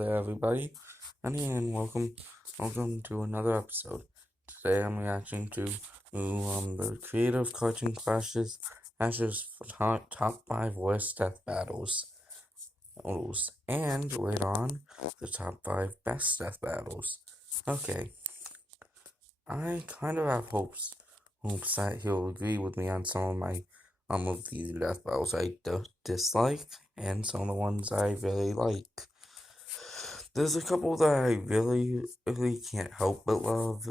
there, everybody, and welcome to another episode. Today, I'm reacting to the Creative Cartoon Clashes top 5 worst death battles, and later on, the top 5 best death battles. Okay, I kind of have hopes that he'll agree with me on some of these death battles I dislike, and some of the ones I really like. There's a couple that I really can't help but love,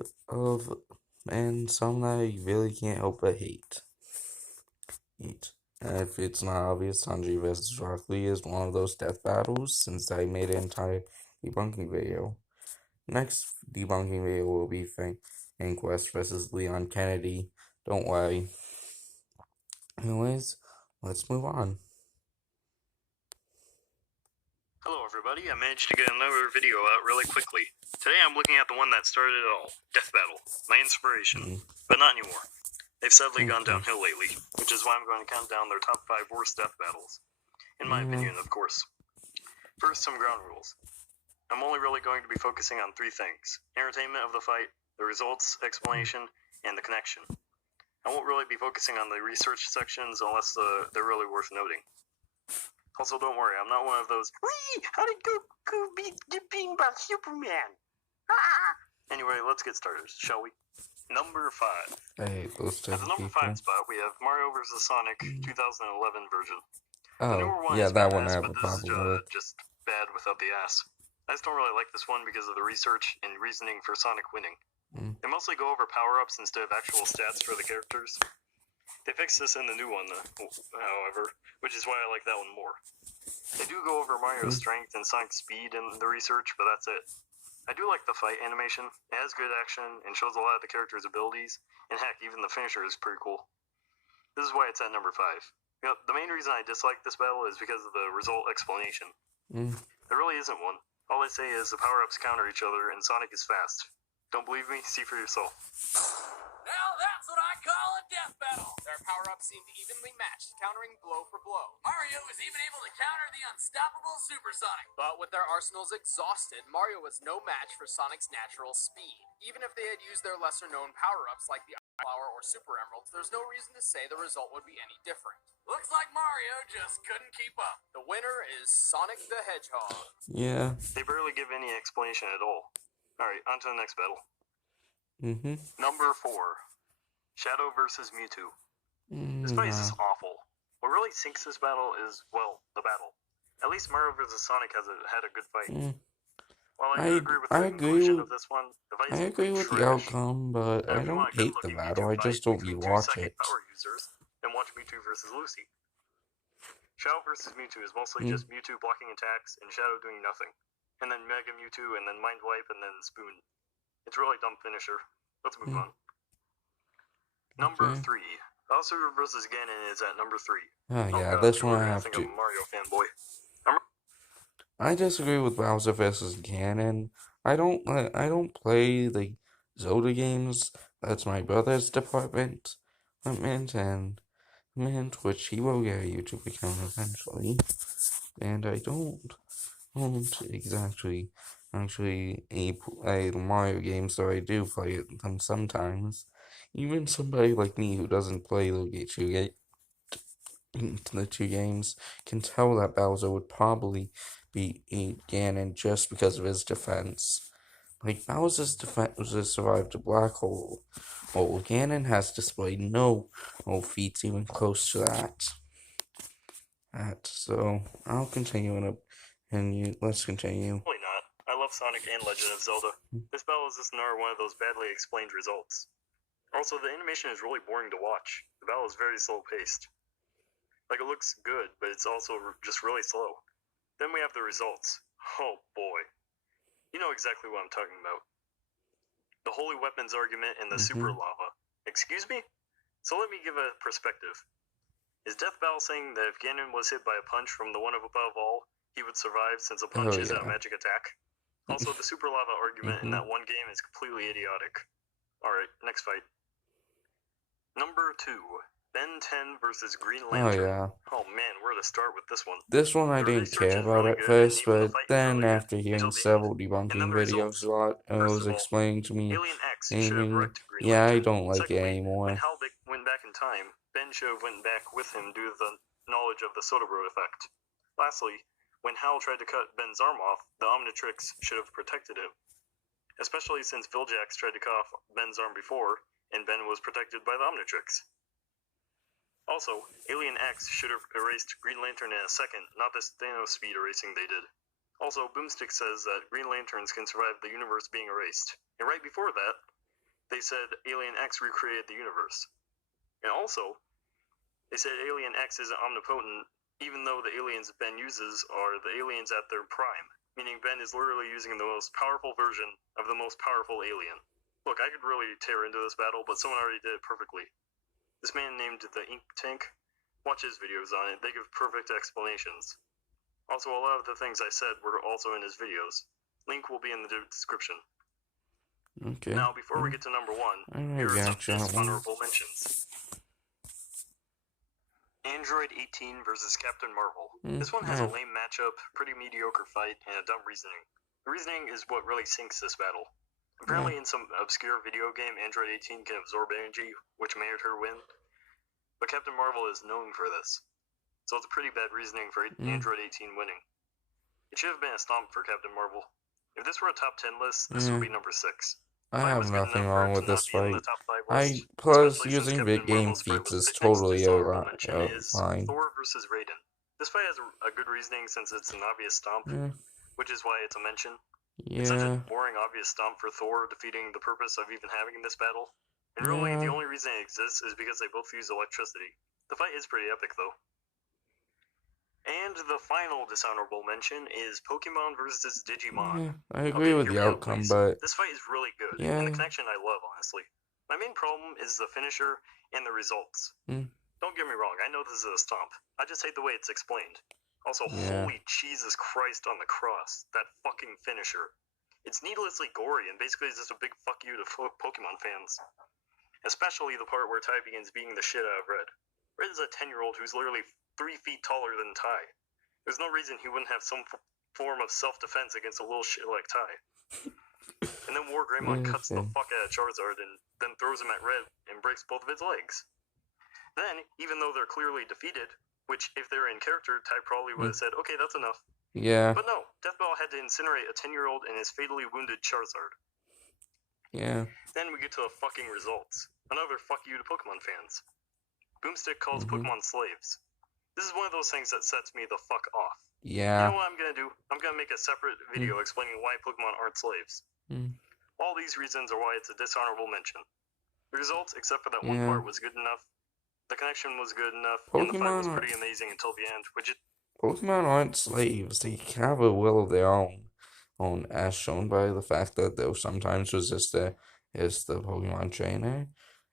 and some that I really can't help but hate. If it's not obvious, Sanji vs. Rock Lee is one of those death battles, since I made an entire debunking video. Next debunking video will be Hank West vs. Leon Kennedy. Don't worry. Anyways, let's move on. Hello everybody, I managed to get another video out really quickly. Today I'm looking at the one that started it all, Death Battle, my inspiration, but not anymore. They've sadly gone downhill lately, which is why I'm going to count down their top 5 worst death battles. In my opinion, of course. First, some ground rules. I'm only really going to be focusing on 3 things: entertainment of the fight, the results, explanation, and the connection. I won't really be focusing on the research sections unless they're really worth noting. Also, don't worry, I'm not one of those, "Whee! How did Goku get beaten by Superman?" Ah! Anyway, let's get started, shall we? Number 5. I hate those type At the of number people. 5 spot, we have Mario vs. Sonic 2011 version. The Oh, newer one yeah, is that one I badass, have but a this is problem with. just bad without the ass. I just don't really like this one because of the research and reasoning for Sonic winning. They mostly go over power-ups instead of actual stats for the characters. They fixed this in the new one, however, which is why I like that one more. They do go over Mario's strength and Sonic's speed in the research, but that's it. I do like the fight animation. It has good action and shows a lot of the characters' abilities, and heck, even the finisher is pretty cool. This is why it's at number 5. The main reason I dislike this battle is because of the result explanation. There really isn't one. All they say is the power-ups counter each other and Sonic is fast. Don't believe me? See for yourself. Now that's what I call a death battle! Their power-ups seemed evenly matched, countering blow for blow. Mario was even able to counter the unstoppable Super Sonic. But with their arsenals exhausted, Mario was no match for Sonic's natural speed. Even if they had used their lesser-known power-ups like the Ice Flower or Super Emeralds, there's no reason to say the result would be any different. Looks like Mario just couldn't keep up. The winner is Sonic the Hedgehog. Yeah. They barely give any explanation at all. Alright, on to the next battle. Number 4. Shadow vs. Mewtwo. This fight is just awful. What really sinks this battle is, well, the battle. At least Mario vs. Sonic had a good fight. While I agree with the conclusion of this one, the fight is I agree with the trash. outcome, but I don't hate the battle. I just don't rewatch it. Power users and watch Mewtwo vs. Lucy. Shadow vs. Mewtwo is mostly just Mewtwo blocking attacks and Shadow doing nothing. And then Mega Mewtwo and then Mind Wipe and then Spoon. It's a really dumb finisher. Let's move on. Number 3. Bowser vs. Ganon is at number 3. Oh yeah, this one I have think to. I'm a Mario fanboy. I disagree with Bowser vs. Ganon. I don't play the Zelda games. That's my brother's department, and which he will get a YouTube account eventually. And I don't exactly actually play the Mario games, so I do play them sometimes. Even somebody like me who doesn't play the two games can tell that Bowser would probably beat Ganon just because of his defense. Like, Bowser's defense survived a black hole, while Ganon has displayed no feats even close to that. So, I'll continue let's continue. Probably not. I love Sonic and Legend of Zelda. This battle is just another one of those badly explained results. Also, the animation is really boring to watch. The battle is very slow paced. Like, it looks good, but it's also just really slow. Then we have the results. Oh boy. You know exactly what I'm talking about. The holy weapons argument and the super lava. Excuse me? So let me give a perspective. Is Death Battle saying that if Ganon was hit by a punch from the one above all, he would survive since a punch is a magic attack? Also, the super lava argument in that one game is completely idiotic. Alright, next fight. Number 2. Ben 10 versus Green Oh Lantern. yeah. Oh man, where to start with this one? This one I The didn't research care is about really at good, and first, even the but fight is then really good after hearing until the end. several And then debunking the videos results. a lot, it First was of all, explained to me, Alien X should have naming, wrecked Green yeah, I Lantern. don't like it Secondly, when anymore. Hal went back in time, Ben should have went back with him due to the knowledge of the Soderbergh effect. Lastly, when Hal tried to cut Ben's arm off, the Omnitrix should have protected him. Especially since Viljax tried to cut off Ben's arm before, and Ben was protected by the Omnitrix. Also, Alien X should have erased Green Lantern in a second, not this Thanos speed erasing they did. Also, Boomstick says that Green Lanterns can survive the universe being erased. And right before that, they said Alien X recreated the universe. And also, they said Alien X isn't omnipotent, even though the aliens Ben uses are the aliens at their prime, meaning Ben is literally using the most powerful version of the most powerful alien. Look, I could really tear into this battle, but someone already did it perfectly. This man named the Ink Tank. Watch his videos on it, they give perfect explanations. Also, a lot of the things I said were also in his videos. Link will be in the description. Okay. Now, before we get to number one, here are some dishonorable mentions. Android 18 versus Captain Marvel. This one has a lame matchup, pretty mediocre fight, and a dumb reasoning. The reasoning is what really sinks this battle. Apparently in some obscure video game, Android 18 can absorb energy, which made her win. But Captain Marvel is known for this. So it's a pretty bad reasoning for Android 18 winning. It should have been a stomp for Captain Marvel. If this were a top 10 list, this would be number 6. I have nothing wrong with this fight. List, Plus, using big game feats is totally fine. Thor versus Raiden. This fight has a good reasoning since it's an obvious stomp, which is why it's a mention. It's such a boring, obvious stomp for Thor defeating the purpose of even having this battle. And really, the only reason it exists is because they both use electricity. The fight is pretty epic, though. And the final dishonorable mention is Pokemon versus Digimon. I agree with the outcome, but this fight is really good, and the connection I love, honestly. My main problem is the finisher and the results. Don't get me wrong, I know this is a stomp. I just hate the way it's explained. Also, holy Jesus Christ on the cross, that fucking finisher. It's needlessly gory, and basically is just a big fuck you to Pokemon fans. Especially the part where Ty begins beating the shit out of Red. Red is a 10-year-old who's literally 3 feet taller than Ty. There's no reason he wouldn't have some form of self-defense against a little shit like Ty. And then War Greymon cuts the fuck out of Charizard and then throws him at Red and breaks both of his legs. Then, even though they're clearly defeated, which if they were in character, Ty probably would have said, okay, that's enough. Yeah. But no, Deathbattle had to incinerate a 10-year-old and his fatally wounded Charizard. Yeah. Then we get to the fucking results. Another fuck you to Pokemon fans. Boomstick calls Pokemon slaves. This is one of those things that sets me the fuck off. Yeah. You know what I'm gonna do? I'm gonna make a separate video explaining why Pokemon aren't slaves. All these reasons are why it's a dishonorable mention. The results, except for that one part, was good enough. The connection was good enough, and the fight was pretty amazing until the end, which Pokemon aren't slaves. They have a will of their own, as shown by the fact that they'll sometimes resist the Pokemon trainer.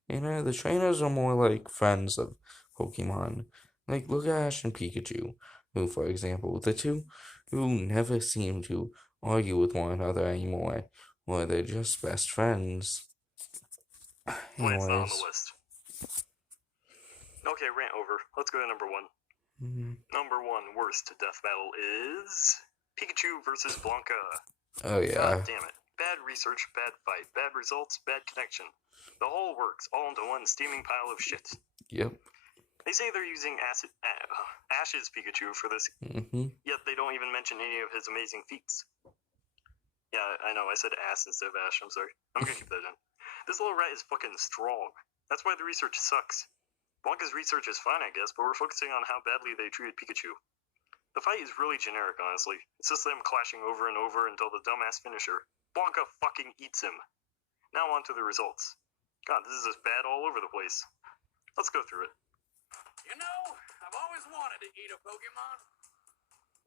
You know, the trainers are more like friends of Pokemon. Like, look at Ash and Pikachu, who, for example, the two who never seem to argue with one another anymore, or they're just best friends. Why it's not on the list. Okay, rant over. Let's go to number 1. Number 1 worst death battle is Pikachu versus Blanca. Oh yeah. God damn it. Bad research, bad fight, bad results, bad connection. The whole works, all into one steaming pile of shit. Yep. They say they're using Ash's Pikachu for this, yet they don't even mention any of his amazing feats. Yeah, I know, I said ass instead of Ash, I'm sorry. I'm gonna keep that in. This little rat is fucking strong. That's why the research sucks. Blanca's research is fine, I guess, but we're focusing on how badly they treated Pikachu. The fight is really generic, honestly. It's just them clashing over and over until the dumbass finisher. Blanca fucking eats him. Now on to the results. God, this is just bad all over the place. Let's go through it. You know, I've always wanted to eat a Pokemon.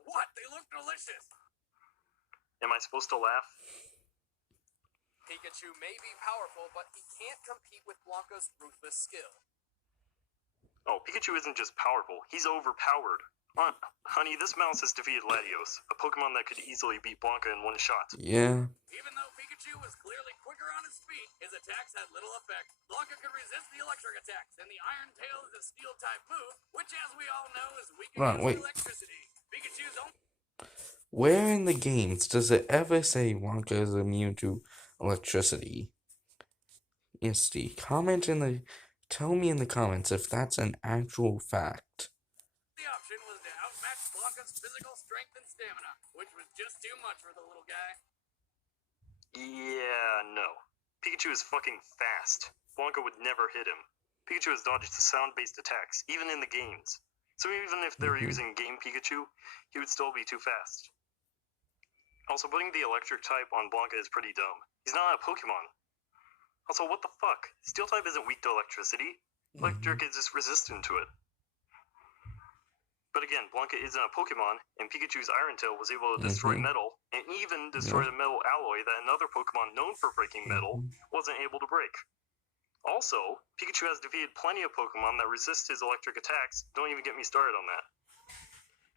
What? They look delicious. Am I supposed to laugh? Pikachu may be powerful, but he can't compete with Blanca's ruthless skill. Oh, Pikachu isn't just powerful, he's overpowered. Honey, this mouse has defeated Latios, a Pokemon that could easily beat Blanca in one shot. Yeah. Even though Pikachu was clearly quicker on his feet, his attacks had little effect. Blanca could resist the electric attacks, and the Iron Tail is a Steel-type move, which, as we all know, is weak against Wait. electricity. Pikachu's own... Where in the games does it ever say Wonka is immune to electricity? Yes, Steve. Tell me in the comments if that's an actual fact. The option was to outmatch Blanca's physical strength and stamina, which was just too much for the little guy. Yeah, no. Pikachu is fucking fast. Blanca would never hit him. Pikachu has dodged the sound-based attacks, even in the games. So even if they were using game Pikachu, he would still be too fast. Also, putting the electric type on Blanca is pretty dumb. He's not a Pokemon. Also, what the fuck? Steel type isn't weak to electricity. Electric is just resistant to it. But again, Blanca isn't a Pokemon, and Pikachu's Iron Tail was able to destroy metal, and even destroy the metal alloy that another Pokemon known for breaking metal wasn't able to break. Also, Pikachu has defeated plenty of Pokemon that resist his electric attacks. Don't even get me started on that.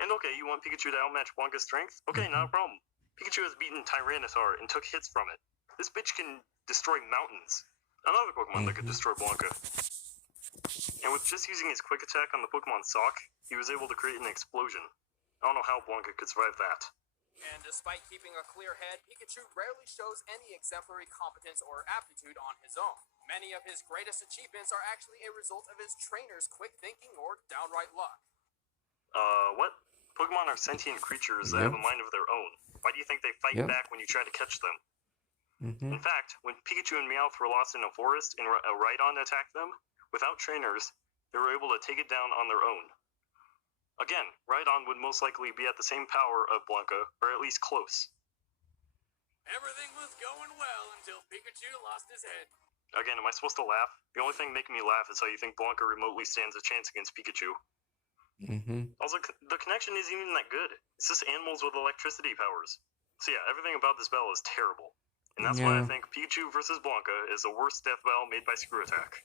And okay, you want Pikachu to outmatch Blanca's strength? Okay, not a problem. Pikachu has beaten Tyranitar and took hits from it. This bitch can destroy mountains. Another Pokemon that could destroy Blanca. And with just using his quick attack on the Pokemon Sock, he was able to create an explosion. I don't know how Blanca could survive that. And despite keeping a clear head, Pikachu rarely shows any exemplary competence or aptitude on his own. Many of his greatest achievements are actually a result of his trainer's quick thinking or downright luck. What? Pokemon are sentient creatures that have a mind of their own. Why do you think they fight back when you try to catch them? In fact, when Pikachu and Meowth were lost in a forest and a Rhydon attacked them, without trainers, they were able to take it down on their own. Again, Rhydon would most likely be at the same power of Blanca, or at least close. Everything was going well until Pikachu lost his head. Again, am I supposed to laugh? The only thing making me laugh is how you think Blanca remotely stands a chance against Pikachu. Also, the connection isn't even that good. It's just animals with electricity powers. So yeah, everything about this battle is terrible. And that's why I think Pikachu versus Blanca is the worst death battle made by Screw Attack.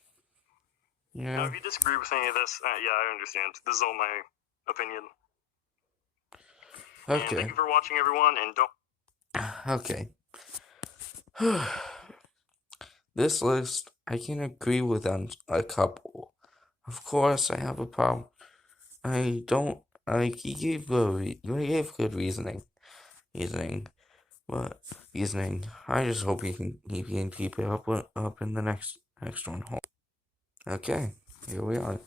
Now, if you disagree with any of this, yeah, I understand. This is all my opinion. And thank you for watching, everyone, and don't... Okay. This list, I can agree with on a couple. Of course, I have a problem. I don't, like, he gave good reasoning. I just hope he can keep it up in the next one. Okay, here we are.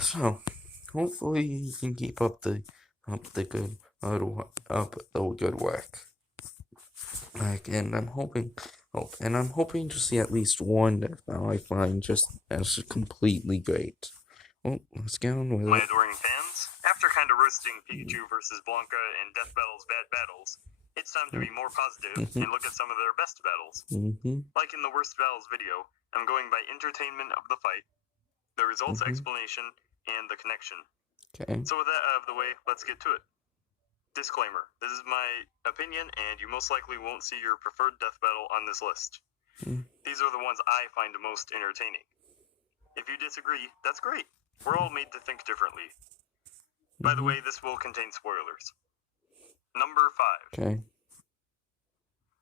So, hopefully he can keep up the good work. And I'm hoping to see at least one that I find just as completely great. Oh, let's get on with it. My adoring fans, after kind of roasting Pikachu versus Blanca in Death Battles Bad Battles, it's time to be more positive and look at some of their best battles. Like in the Worst Battles video, I'm going by entertainment of the fight, the results explanation, and the connection. Okay. So with that out of the way, let's get to it. Disclaimer, this is my opinion, and you most likely won't see your preferred death battle on this list. These are the ones I find most entertaining. If you disagree, that's great. We're all made to think differently. By the way, this will contain spoilers. Number 5. Okay.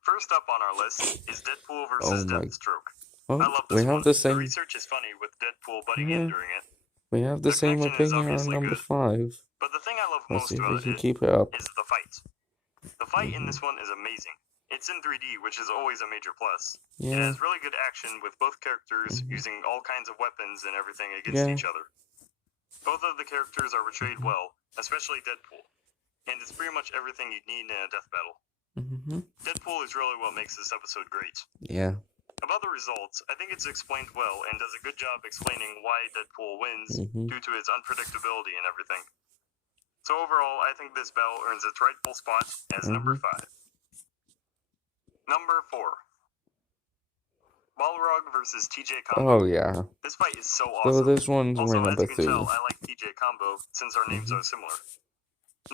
First up on our list is Deadpool versus Deathstroke. Well, I love this we have one. the same. The research is funny with Deadpool butting in during it. We have the same connection is opinion on obviously number good. 5. But the thing I love Let's most see if we about can it keep it up. is the fight. The fight in this one is amazing. It's in 3D, which is always a major plus. It Yeah. has really good action with both characters using all kinds of weapons and everything against each other. Both of the characters are portrayed well, especially Deadpool. And it's pretty much everything you'd need in a death battle. Deadpool is really what makes this episode great. Yeah. About the results, I think it's explained well and does a good job explaining why Deadpool wins due to its unpredictability and everything. So overall, I think this battle earns its rightful spot as number 5. Number 4. Balrog versus TJ Combo. Oh yeah. This fight is so So awesome. this one's Also, my as number you can 3. tell, I like TJ Combo since our names are similar.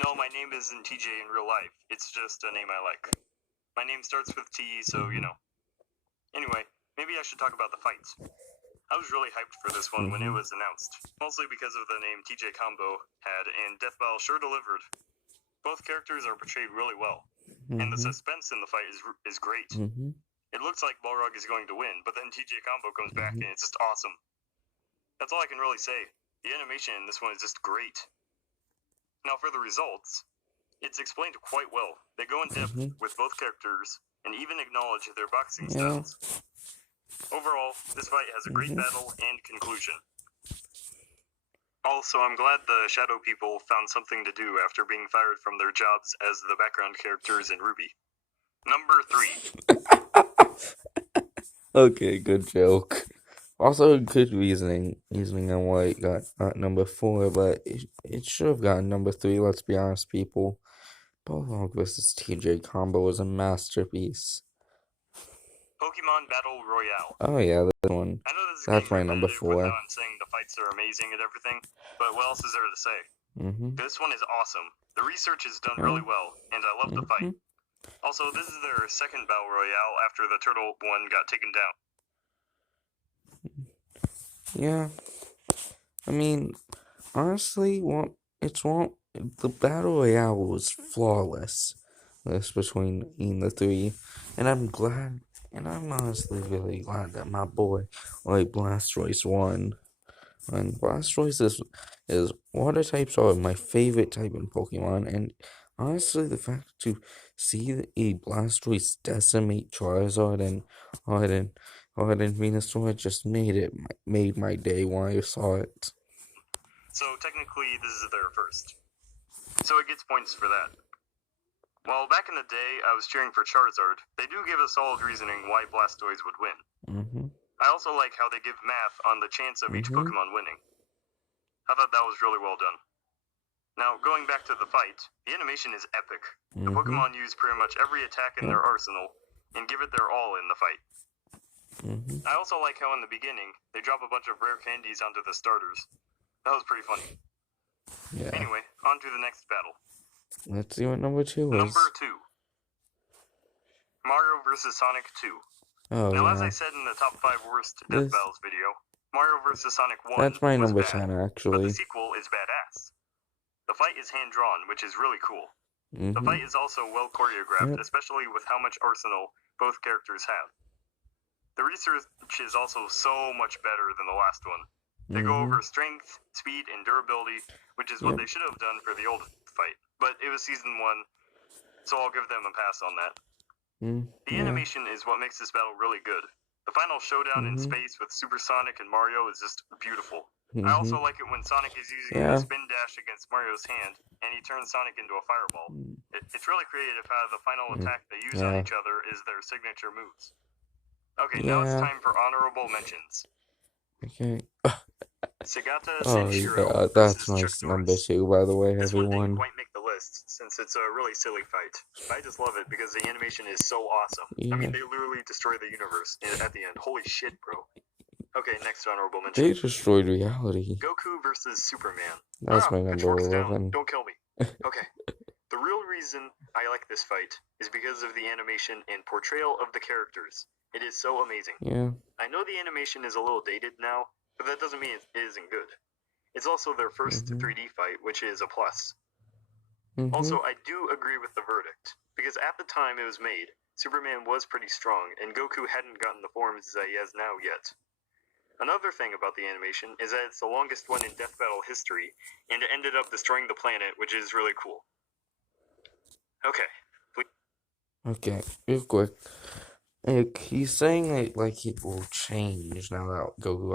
No, my name isn't TJ in real life. It's just a name I like. My name starts with T, so you know. Anyway, maybe I should talk about the fights. I was really hyped for this one when it was announced, mostly because of the name TJ Combo had, and Death Battle sure delivered. Both characters are portrayed really well, and the suspense in the fight is great. It looks like Balrog is going to win, but then TJ Combo comes back and it's just awesome. That's all I can really say. The animation in this one is just great. Now for the results, it's explained quite well. They go in depth with both characters and even acknowledge their boxing styles. Overall, this fight has a great battle and conclusion. Also, I'm glad the Shadow people found something to do after being fired from their jobs as the background characters in Ruby. Number 3. Okay, good joke. Also, good reasoning on why it got number 4, but it should have gotten number 3, let's be honest, people. Balrog vs. TJ Combo was a masterpiece. Pokemon Battle Royale. Oh yeah, this one. I know this is That's my getting number repetitive with 4. how I'm saying the fights are amazing and everything, but what else is there to say? This one is awesome. The research is done really well, and I love the fight. Also, this is their second Battle Royale after the turtle one got taken down. Yeah. I mean, honestly, the Battle Royale was flawless. This between the 3, and I'm honestly really glad that my boy, like Blastoise, won. And Blastoise is water types are my favorite type in Pokemon, and honestly, the fact to see a Blastoise decimate Charizard and Venusaur just made my day when I saw it. So technically, this is their first. So it gets points for that. While back in the day I was cheering for Charizard, they do give a solid reasoning why Blastoise would win. I also like how they give math on the chance of each Pokemon winning. I thought that was really well done. Now, going back to the fight, the animation is epic. The Pokemon use pretty much every attack in their arsenal and give it their all in the fight. I also like how in the beginning, they drop a bunch of rare candies onto the starters. That was pretty funny. Yeah. Anyway, on to the next battle. Let's see what number 2 is. Number 2. Mario vs. Sonic 2. Oh, now, yeah. as I said in the top 5 worst Death Battles video, Mario vs. Sonic 1 That's my was number bad, 10, actually. but the sequel is badass. The fight is hand-drawn, which is really cool. The fight is also well choreographed, especially with how much arsenal both characters have. The research is also so much better than the last one. They go over strength, speed, and durability, which is what they should have done for the old fight. But it was Season 1, so I'll give them a pass on that. The animation is what makes this battle really good. The final showdown in space with Super Sonic and Mario is just beautiful. I also like it when Sonic is using a spin dash against Mario's hand, and he turns Sonic into a fireball. It's really creative how the final attack they use on each other is their signature moves. Okay, now it's time for honorable mentions. Okay. Sagata Oh, Senshiro yeah, that's my versus number Chucksaurus. 2, by the way, This one didn't everyone. quite make the list, since it's a really silly fight. I just love it because the animation is so awesome. I mean, they literally destroy the universe at the end. Holy shit, bro. Okay, next honorable mention. They destroyed reality. Goku versus Superman. That's my number pitchforks 11. down. Don't kill me. Okay. The real reason I like this fight is because of the animation and portrayal of the characters. It is so amazing. Yeah. I know the animation is a little dated now, but that doesn't mean it isn't good. It's also their first 3D fight, which is a plus. Also, I do agree with the verdict, because at the time it was made, Superman was pretty strong, and Goku hadn't gotten the forms that he has now yet. Another thing about the animation is that it's the longest one in Death Battle history, and it ended up destroying the planet, which is really cool. Okay. Okay, real quick. He's saying that, like, it will change now that Goku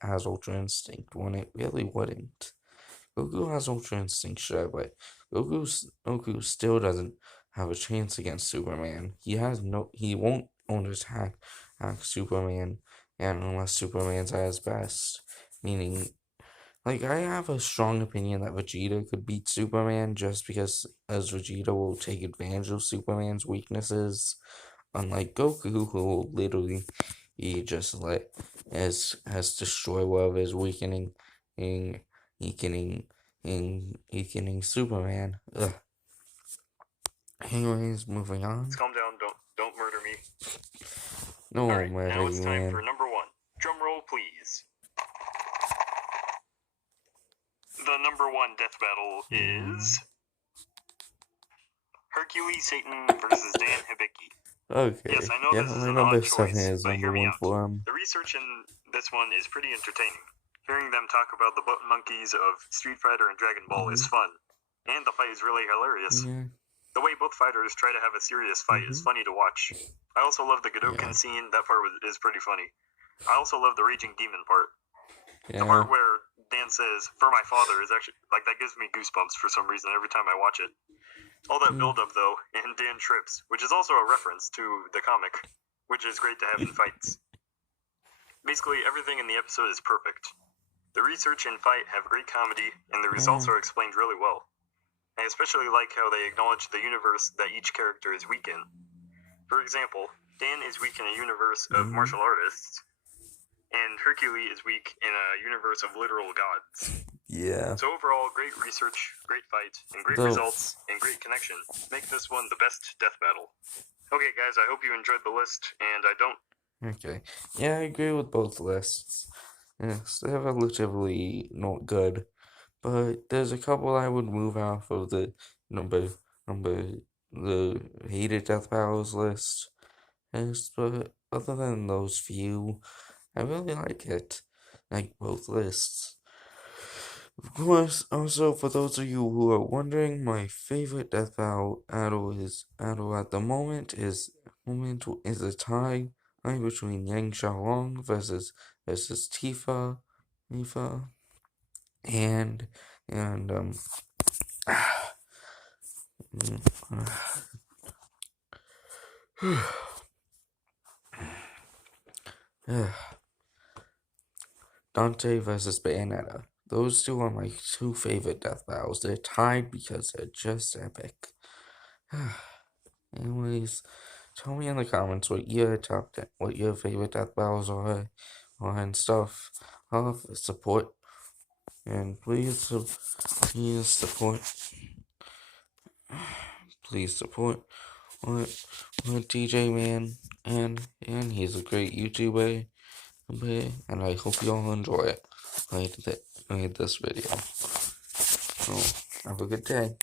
has Ultra Instinct, when it really wouldn't. Goku has Ultra Instinct, sure, but Goku still doesn't have a chance against Superman. He won't attack Superman, and unless Superman's at his best. Meaning, like, I have a strong opinion that Vegeta could beat Superman just because as Vegeta will take advantage of Superman's weaknesses. Unlike Goku, who will literally has destroyed whatever is weakening Superman. Ugh. Anyways, moving on. Calm down, don't murder me. No, Alright, murder now it's you, time man. for number 1. Drum roll, please. The number 1 death battle is Hercules Satan versus Dan Hibiki. Okay. Yes, I know Yeah, this is my an number odd 7 choice, is but number hear me 1 out. for him. The research in this one is pretty entertaining. Hearing them talk about the button monkeys of Street Fighter and Dragon Ball is fun, and the fight is really hilarious. Yeah. The way both fighters try to have a serious fight is funny to watch. I also love the Godoken scene. That part is pretty funny. I also love the Raging Demon part. Yeah. The part where Dan says, "For my father," is actually, like, that gives me goosebumps for some reason every time I watch it. All that build-up, though, and Dan trips, which is also a reference to the comic, which is great to have in fights. Basically, everything in the episode is perfect. The research and fight have great comedy, and the results are explained really well. I especially like how they acknowledge the universe that each character is weak in. For example, Dan is weak in a universe of martial artists, and Hercules is weak in a universe of literal gods. Yeah. So overall, great research, great fight, and great results, and great connection make this one the best death battle. Okay, guys, I hope you enjoyed the list, and I don't... Okay. Yeah, I agree with both lists. Yes, they're relatively not good. But there's a couple I would move off of the the hated death battles list. Yes, but other than those few, I really like it. Like both lists. Of course, also for those of you who are wondering, my favorite death battle at the moment is a tie between Yang Xiaolong versus Tifa, and Dante versus Bayonetta. Those two are my two favorite death battles. They're tied because they're just epic. Anyways, tell me in the comments what your what your favorite death battles are, and stuff. Support and please support. Please support what DJ Man and he's a great YouTuber. And I hope you all enjoy it. Made this video. So have a good day.